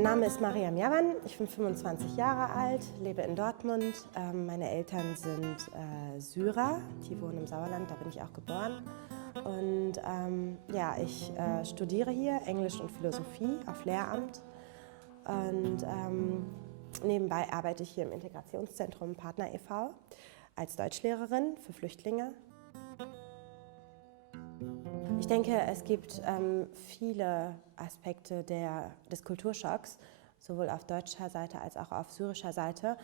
Mein Name ist Mariam Yaman, ich bin 25 Jahre alt, lebe in Dortmund. Meine Eltern sind Syrer, die wohnen im Sauerland, da bin ich auch geboren. Und ja, ich studiere hier Englisch und Philosophie auf Lehramt. Und nebenbei arbeite ich hier im Integrationszentrum Partner e.V. als Deutschlehrerin für Flüchtlinge. Ich denke, es gibt viele Aspekte des Kulturschocks, sowohl auf deutscher Seite als auch auf syrischer Seite.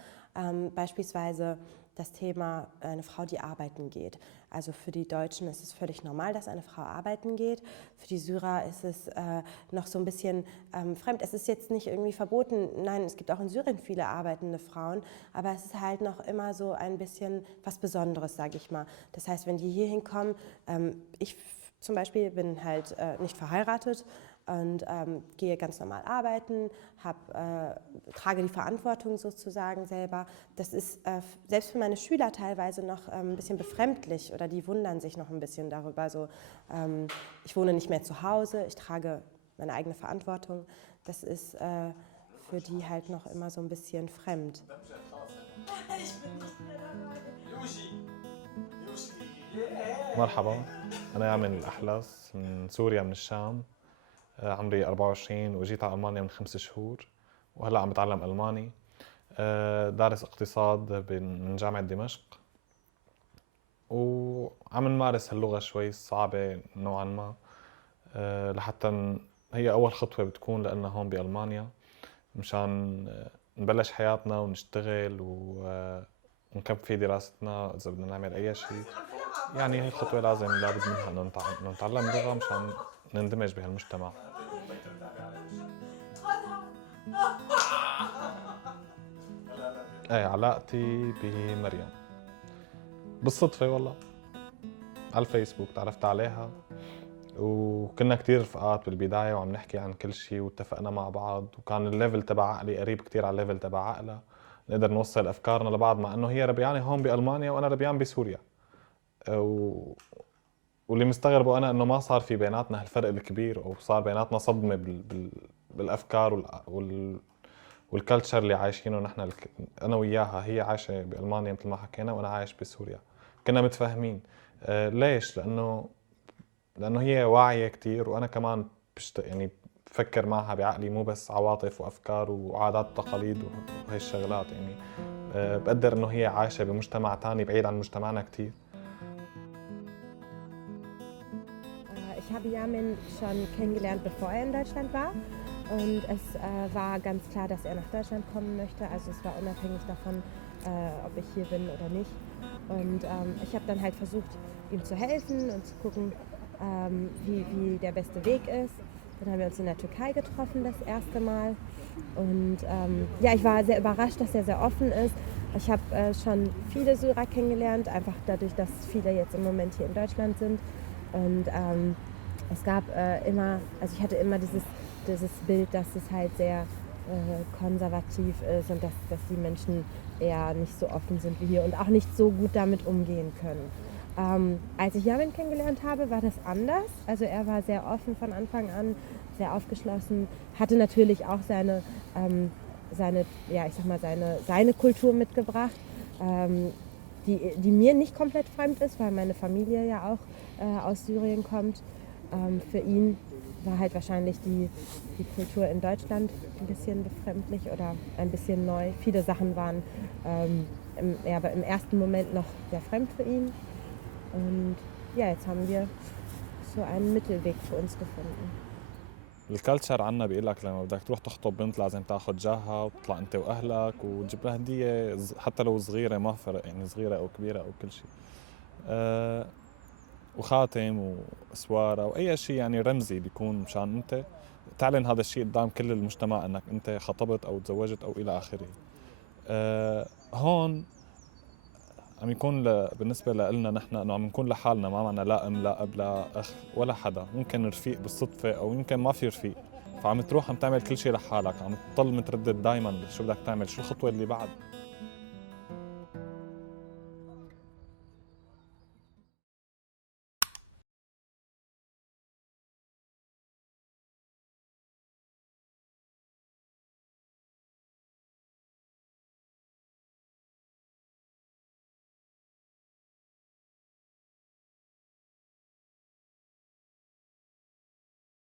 Beispielsweise das Thema eine Frau, die arbeiten geht. Also für die Deutschen ist es völlig normal, dass eine Frau arbeiten geht. Für die Syrer ist es noch so ein bisschen fremd. Es ist jetzt nicht irgendwie verboten. Nein, es gibt auch in Syrien viele arbeitende Frauen. Aber es ist halt noch immer so ein bisschen was Besonderes, sage ich mal. Das heißt, wenn die hier hinkommen, ich zum Beispiel bin halt nicht verheiratet und gehe ganz normal arbeiten, trage die Verantwortung sozusagen selber. Das ist selbst für meine Schüler teilweise noch ein bisschen befremdlich oder die wundern sich noch ein bisschen darüber. So, ich wohne nicht mehr zu Hause, ich trage meine eigene Verantwortung. Das ist für die halt noch immer so ein bisschen fremd. مرحبا، أنا يامن الأحلس من سوريا من الشام. عمري 24 وجيت على ألمانيا من 5 شهور وهلأ عم بتعلم ألماني. دارس اقتصاد من جامعة دمشق وعم نمارس هاللغة شوي صعبة نوعا ما لحتى هي أول خطوة بتكون لنا هون بألمانيا مشان نبلش حياتنا ونشتغل ونكفي دراستنا إذا بدنا نعمل أي شيء. يعني هي خطوة لابد منها إنه نتعلم لغة مشان نندمج بهالمجتمع. ايه علاقتي بمريم بالصدفة والله على الفيسبوك تعرفت عليها وكنا كتير رفقات بالبداية وعم نحكي عن كل شيء واتفقنا مع بعض وكان الليفل تبع عقلي قريب كتير على الليفل تبع عقلها نقدر نوصل أفكارنا لبعض مع إنه هي ربيانة هون بألمانيا وأنا ربيان بسوريا واللي مستغربه أنا إنه ما صار في بيناتنا هالفرق الكبير أو صار بيناتنا صدمة بالأفكار والكالتشر اللي عايشينه نحن أنا وياها. هي عايشة بألمانيا مثل ما حكينا وأنا عايش بسوريا. كنا متفاهمين. ليش؟ لأنه هي واعية كتير وأنا كمان يعني بفكر معها بعقلي مو بس عواطف وأفكار وعادات وتقاليد وهي الشغلات. يعني بقدر إنه هي عايشة بمجتمع تاني بعيد عن مجتمعنا كتير. Ich habe Yamin schon kennengelernt, bevor er in Deutschland war. Und es war ganz klar, dass er nach Deutschland kommen möchte. Also es war unabhängig davon, ob ich hier bin oder nicht. Und ich habe dann halt versucht, ihm zu helfen und zu gucken, wie der beste Weg ist. Dann haben wir uns in der Türkei getroffen das erste Mal. Und ja, ich war sehr überrascht, dass er sehr offen ist. Ich habe schon viele Syrer kennengelernt, einfach dadurch, dass viele jetzt im Moment hier in Deutschland sind. Und es gab ich hatte immer dieses Bild, dass es halt sehr konservativ ist und dass die Menschen eher nicht so offen sind wie hier und auch nicht so gut damit umgehen können. Als ich Yamin kennengelernt habe, war das anders. Also er war sehr offen von Anfang an, sehr aufgeschlossen, hatte natürlich auch seine Kultur mitgebracht, die mir nicht komplett fremd ist, weil meine Familie ja auch aus Syrien kommt. Für ihn war halt wahrscheinlich die Kultur in Deutschland ein bisschen befremdlich oder ein bisschen neu. Viele Sachen waren im ersten Moment noch sehr fremd für ihn. Und ja, jetzt haben wir so einen Mittelweg für uns gefunden. الكالتشر عنا بيقول لك لما بدك تروح تخطب بنت لازم تاخذ جاهها وتطلع انت واهلك وتجيب لها هديه حتى لو صغيره ما فرق يعني صغيره او كبيره او كل شيء. وخاتم واسواره او اي شيء يعني رمزي بيكون مشان انت تعلن هذا الشيء قدام كل المجتمع انك انت خطبت او تزوجت او الى اخره. هون عم يكون بالنسبه لنا نحن انه عم نكون لحالنا، ما معنا لا ام لا اب لا اخ ولا حدا، ممكن رفيق بالصدفه او يمكن ما في رفيق، فعم تروح عم تعمل كل شيء لحالك، عم تضل متردد دائما شو بدك تعمل، شو الخطوه اللي بعد.